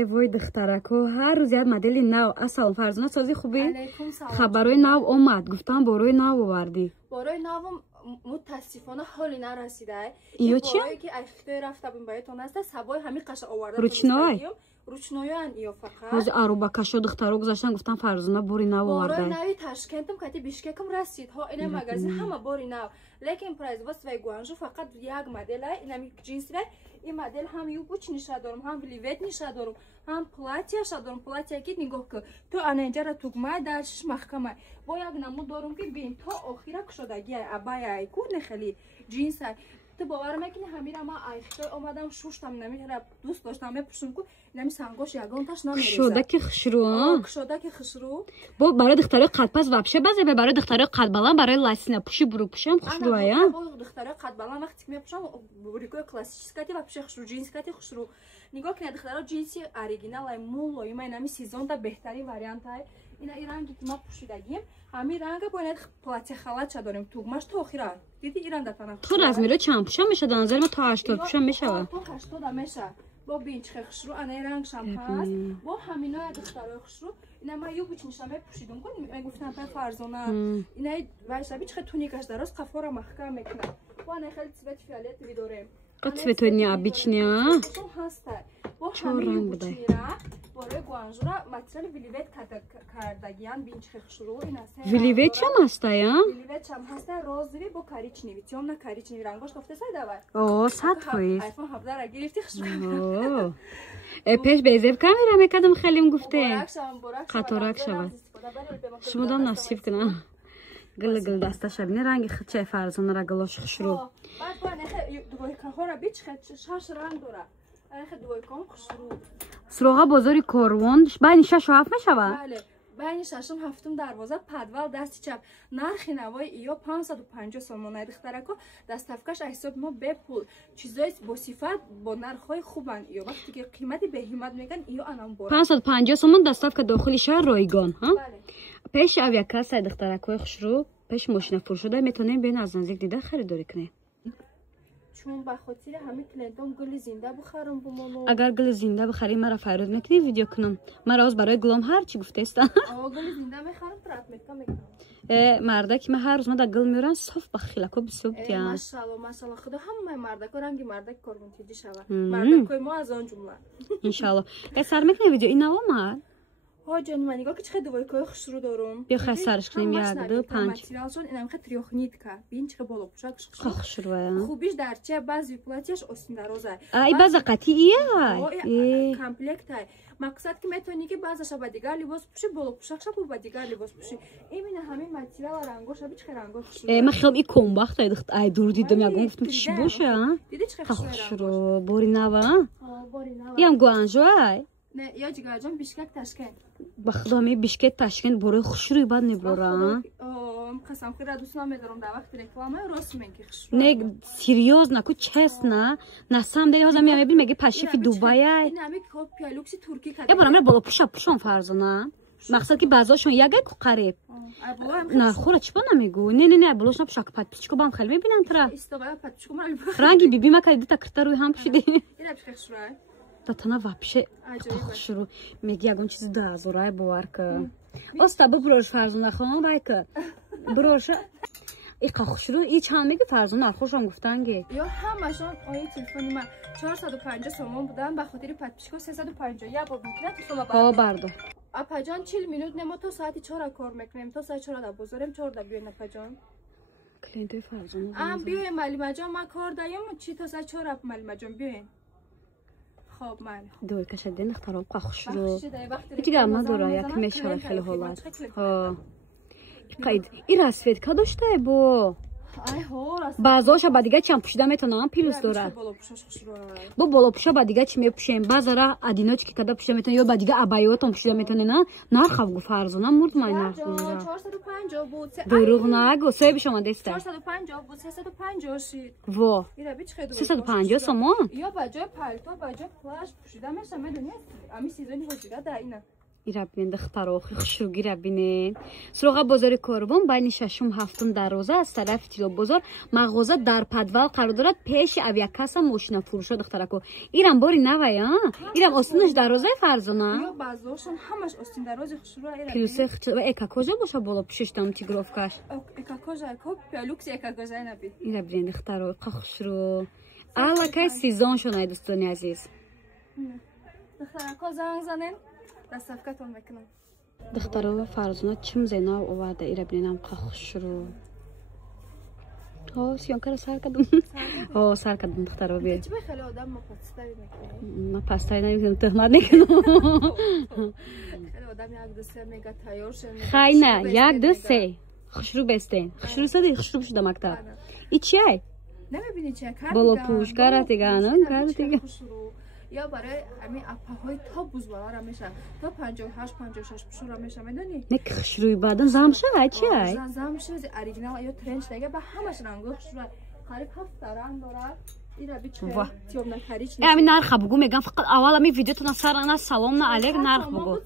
وای دخترکو هر روز یاد مدل نو. السلام فرزانه سازی خوبی؟ علیکم سلام. خبرای نو اومد گفتم بروی نو آوردی. بروی نو متاسفانه حالی نرسیده. ایو چی؟ بروی که اخته رفته بیم بایتون است سبای همین قش آورده. روچنای. روچنایان ایو فقط. روز آروبا کشو دخترو گذاشتن گفتم فرزانه بروی نو آورده. بروی نوی تاشکندم کتی بیشککم رسید ها این مغازه همه بروی نو. لیکن پرایس واسه وی گوانجو فقط یک مدل اینمی جنسی این مدل هم یو بوچ نشه دارم هم ولیوت نشه دارم هم پلاتیا شه دارم پلاتیا کی نگاه که تو انجا را توگمای درش محکمه با یک نمود دارم که بین تا آخره کشودگی ابای کو نخلی جنس تو باور میکنی همین ما ایخته اومدم شوشتم نمیره دوست داشتم میپوشم کو نمی سنگوش یگان تاش نمیریزه شده که خشرو شده که خشرو با برای دخترای قد پس وابشه بعضی برای دخترای قد بالا برای لاسینا پوشی برو پوشم خشرو یا با دخترای قد بالا وقتی که میپوشم بریکو کلاسیکاتی وابشه خشرو جنسکاتی خشرو نگاه کنید دخترا جنسی اوریجینال مولو اینا نمی سیزون تا بهترین وریانت های اینا رنگی که ما پوشیدگیم همین رنگ باید پلاتیا خالات چه داریم توگماش تا آخره دیدی این رنگ دتنا تو رزمیرو چند پوشم میشه در نظر ما تا 80 پوشم میشه تا 80 میشه با بینچ خشرو انای رنگ شام هست با همینا دخترای خشرو اینا ما یو بچ میشم پوشیدم کن میگفتم پر فرزانه اینا وایسا بیچ تونیکاش دراز قفورا محکم میکنه با نه خیلی цвет فیالتوی داریم قد цветоний обычный با همین بچیرا برای گوانجورا ماتریال ولیوت کردگیان بینچ خشرو این است ولیوت چم هست یا ولیوت چم هست روزی با کاریچنی تیمنا کاریچنی رنگش گفته سای داور اوه صد خویست آیفون 17 را گرفتی خشرو پیش بیزب کامیرا میکردم خیلیم گفته قطورک شود شما دام نصیب کنم گل دسته شبینه رنگ چه فرزانه را گلاش خشرو بعد با نخه دوی کارا بیچ خد شش رنگ داره نخه دوی کام خشرو سراغ بازاری کاروان بین 6 و 7 میشوه بله بین 6 و 7 دروازه پدوال دستی چپ نرخ نوای ایو 550 سوم دخترکو دستافکش حساب ما به پول چیزای با صفت با نرخای خوبن ایو وقتی که قیمتی بهیمت میگن ایو انم بار 550 سوم دستافک داخلی شهر رایگان ها بله پیش اویا کاسه دخترکو خشرو پیش ماشین فروشنده میتونیم بین از نزدیک دیده خریداری کنه چون به خاطر همین کلینتون گل زنده بخرم بمونم اگر گل زنده بخری مرا فریاد میکنی ویدیو کنم مرا از برای گلم هر چی گفته است گل زنده میخرم ترات میکنم مرده که من هر روز ما گل میرن صف بخیلکو بسوبتیم ماشاءالله ماشاءالله خدا همه مرده کو رنگی مرده کارون تیجی شوه مرده کوی ما از آن جمله ان شاء الله سر میکنه ویدیو این نوامد ها جان من نگاه که چه دوای کوی خشرو دارم بیا خیلی سرش کنیم 1 2 5 ماتریالشون اینم خیلی تریوخنیت که بین چه بالا پوشاک خشرو خوبیش در چه بعضی پلاتیش اوستین دروازه ای باز قطعیه کامپلکت های مقصد که میتونی که بعضش با دیگر لباس پوشی بالا پوشاکش با دیگر لباس پوشی این همین ماتریال رنگاش چه رنگا خشرو من خیلی این کم وقت ای دور دیدم یگم گفتم چی باشه دیدی چه خشرو بوری نوا یم گوانجوای نه یا جیگر جان بیشکک تاشکند بخدا می بیشکک تاشکند برای خشروی بعد نبرم قسم خدا دوست نمیدارم در وقت رکلامه راست میگی خشرو نه سریوز نکو چست نه نسام داری هازم میبینی میگه پاشیفی دوبای این همه که پیالوکسی ترکی کرده برام بالا پوشم فرزانه مقصد که بعضاشون یگه کو قریب نه خورا چی با نمیگو نه بلوشنا پوشاک پات پیچکو بام خیلی میبینن ترا استوغا پات پیچکو مرا رنگی بیبی ما کردی تا کرتا روی هم پوشیدی اینا پیش خشرو تاتنا вообще خشرو میگی یگون چیز دازورای باور که استا ببروش فرزانه خانم رایک بروش ای خشرو ای چند میگی فرزانه خوشم گفتنگی یا همشون آیه تلفنی من 450 سوم بودن به خاطر پات پیچکو 350 یا با میکنه تو سوم بردو اپا جان 40 مینوت نمو تو ساعتی 4 کار میکنیم تو ساعت 4 دا بزرم 4 دا بیاین اپا جان کلینت فرزانه بیاین معلم جان ما کار دایم چی تو ساعت 4 معلم جان بیاین خب من دور کشیدن اخترام خشرو دیگه ما دورا یک میشه خیلی حالات ها قید این رسفت کا داشته بو بعضاش با دیگه چم پوشیده میتونم پیلوس داره با بالا پوشا با دیگه چی میپوشیم بعضا ادیناچ که کدا پوشیده میتونه یا با دیگه ابایاتم پوشیده میتونه نه نرخ گو فرزانه مرد من نرخ 450 بود دروغ نگو سه شما دسته 450 بود 350 شید وا 350 سوم یا با جای پالتو با جای پلاش پوشیده میشه میدونی امی سیزونی پوشیده در اینا ایرا بینین دخترها خشروگی را بینین سراغ بازار کاروان بین ششم هفتم دروازه از طرف تیلو بازار مغازه در پدوال قرار دارد پیش اویاکاسا ماشین فروش دخترکو ایران باری نویا ایران آستینش دروازه فرزانه یا بعضیشون همش آستین دروازه خشرو ایران پیوسه خشرو اکا کجا باشه بالا پیشتم تیگروفکاش اکا کجا پیلوکس اکا کجا نبی ایرا بینین دخترها خشرو الا کی سیزن شونه دوستانی عزیز دخترکو زنگ زنن دستفکتون میکنم دخترها فرزانه چم زنا اومده ایرا بینم خشرو سیانکار سر کدوم سر کدوم دخترها بی چه خیلی آدم مپستایی میکنه ما پستایی نمیکنم تهمت نکنم خیلی آدم یک دو سه میگه تیار شد خیلی نه یک دو سه خشرو بستین خشرو سده خشرو شده مکتب ای چیه؟ نمیبینی چیه کرد بالا پوش کرد دیگه کرد دیگه یا برای همین اپاهای تا بزرگا را میشه تا 58 56 پشو را میشه میدونی نه خشروی بعدن زمشه چیه زمشه اوریجینال یا ترنچ دیگه به همش رنگا خشرو خریب 7 رنگ داره اینا بیچاره تیوب نخریچ همین نرخ بگو میگم فقط اول می ویدیو تو نصر نه سلام نه علیک نرخ بگو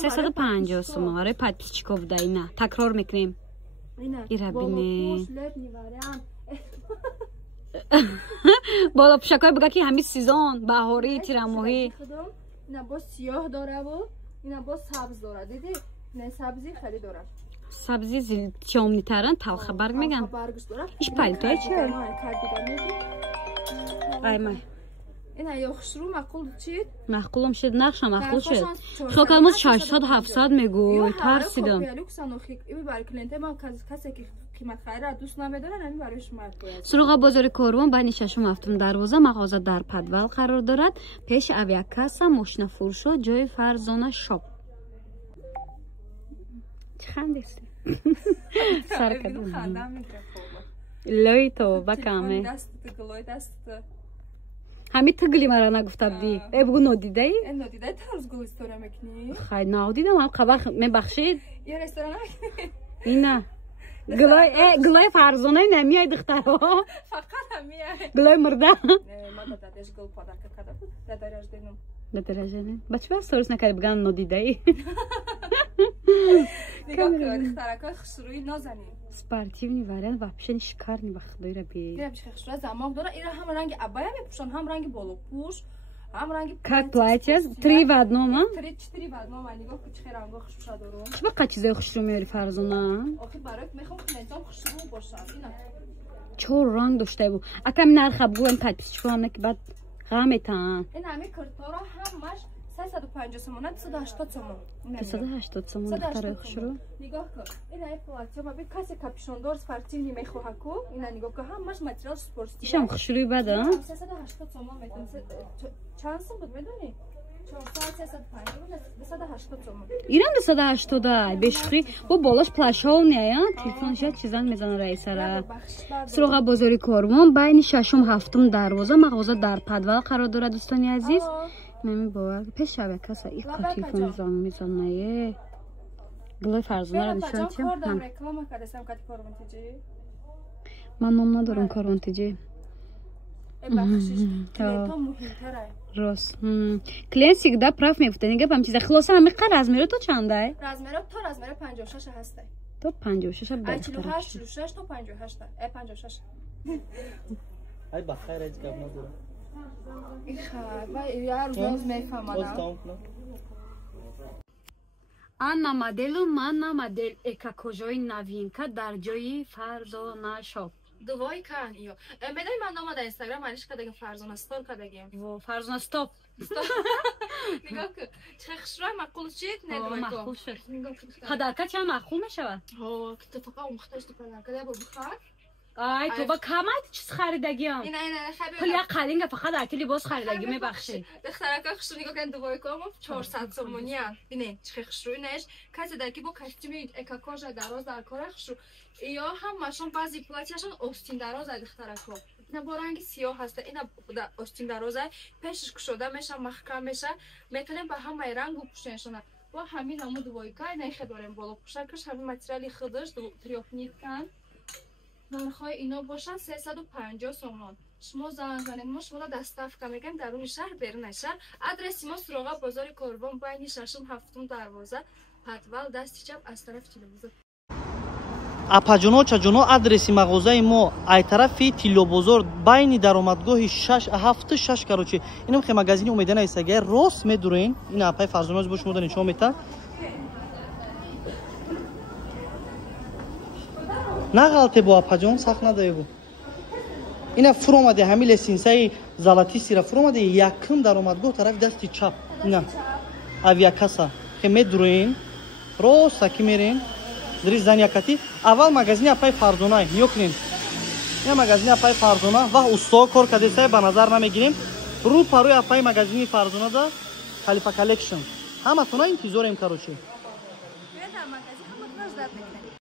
350 سوم آره подписчиков дай نه تکرار میکنیم اینا ببینی بالا پوشکای بگه که همین سیزن بهاری تیرماهی اینا با سیاه داره و اینا با سبز داره دیدی نه سبزی خیلی داره سبزی زیل چومنی ترن تلخ برگ میگن ایش پالتوی چیه ای مای اینا یا خشرو معقول چید معقولم شد نقشم معقول شد خب کلمات 600 700 میگو ترسیدم این برای کلینت ما کسی که قیمت خیره دوست نمیداره نمی برای شما سراغ بازار کاروان بین ششم هفتم دروازه مغازه در پدوال قرار دارد پیش اویاکاسا ماشین فروش جای فرزانه شاپ چه خندیستی سر کدوم لای تو بکامه همین تگلی مرا نگفته بودی بگو نادیده ای؟ نادیده ترز گل استورا میکنی؟ خیلی نادیدم هم خبر میبخشید یه رستوران نکنی؟ اینه گلای فرزانه نمیای دخترها فقط همیه گلای مرده نه ما دادش گل پادر که کده بود دادرش دینم دادرش دینم بچه بس سرس نکردی بگن نادیده ای نگاه که دخترکای خسروی نازنی спортивный вариант вообще шикарный ба худои раби я бишхшра замок дора ира ҳам ранги абая мепӯшанд ҳам ранги болопӯш ҳам ранги как платье 3 в одном 4 в одном нигоҳ ки чӣ ранго хушша дорум чӣ баqa чизои хушрӯ меёри фарзона охир бароят мехом хунетам хушрӯ бошад ина 4 ранг доштаи бу аками нарха бугӯем подписчикам ки баъд ғаметан ин ҳами киртора ҳамаш 350 сомон 280 сомон 280 сомон духтарои хушрӯ нигоҳ кун ина платье ма би касе капюшондор спортивни мехоҳад ку ина нигоҳ кун ҳамаш материал спортивни ишам хушрӯи бада 380 сомон метон чанд сум буд медонӣ 480 сомон ирам 280 бешухӣ бо болош плашолния телефонша чизан мезана раисара суроға бозори корвон байни шашум ҳафтум дарвоза мағоза дар падвал қарор дорад дӯстони азиз меми бовар пеш авиакаса ин ко телефон занг мезанае гулои фарзонаро нишон чиям ман ном надорам корвонтиҷи рост клиент всегда прав мегуфта нигапам чиза хулоса ҳамиқа размеро то чандай размеро то размери 56 ҳастай то 56 ай 48 46 то 58 ай 56 ай ба хайр ҳеҷ гап надорам анна моделу манна модель экокожои новинка дар ҷои фарзона шоп дувои кан ё медони ман номада инстаграм маниш кадагим фарзона стор кадагим во фарзона стоп нигоҳ кун чӣ хушрӯ маъқул шид не маъқул шуд хадарка чанд маъқул мешавад то фақат омӯхташ то падарка бо бухар ай то ба камайт чиз харидагиам пули қалинга фақат аки либос харидагӣ мебахшӣ духтарака хушрӯ нигоҳ кун дувои кому 400 сомония бинед чӣ хушрӯи неш касе даки бо костюми экокожа дароз дар кора хушрӯ ё ҳамашон баъзи платьяшон остин дароза духтарако ина бо ранги сиёҳ ҳаста ина остин дароза пешаш кушода меша маҳкам меша метавонем ба ҳамаи ранг бупӯшеншона бо ҳамин ҳаму дувоика нехе дорем боло пӯшакаш ҳамин материали хидиш трёхниткан нархҳои ино бошад 350 сомон شما زنگ زنید ما شما را دستافکا میگیم درون شهر بیرون شهر. آدرس ما سراغ بازار کاروان بین ششم هفتم دروازه پتول دست چپ از طرف تلویزیون. اپاجونو چجونو آدرسی مغازه ما ای طرفی تیلو بازار بین درآمدگاه 6 7 6 کروچی. اینم خیلی مغازه امیدن است اگر راست میدورین این اپای فرزاناز باش مودن شما میتا نه غلطه با اپاجون سخت ندایگو اینا فروماده همیل سینسای زلاتی سیرا فروماده یکم درآمدگاه طرف دستی چپ نه авиакаса میدورین راست کی میرین دری زنیاکتی اول مغازه اپای فرزانای میکنین یا مغازه اپای فرزانا و اوستا کار کردیسای به نظر نمیگیریم رو پروی اپای مغازه فرزانا دا خلیفه کالکشن همه تون انتظار ام کاروچی مغازه هم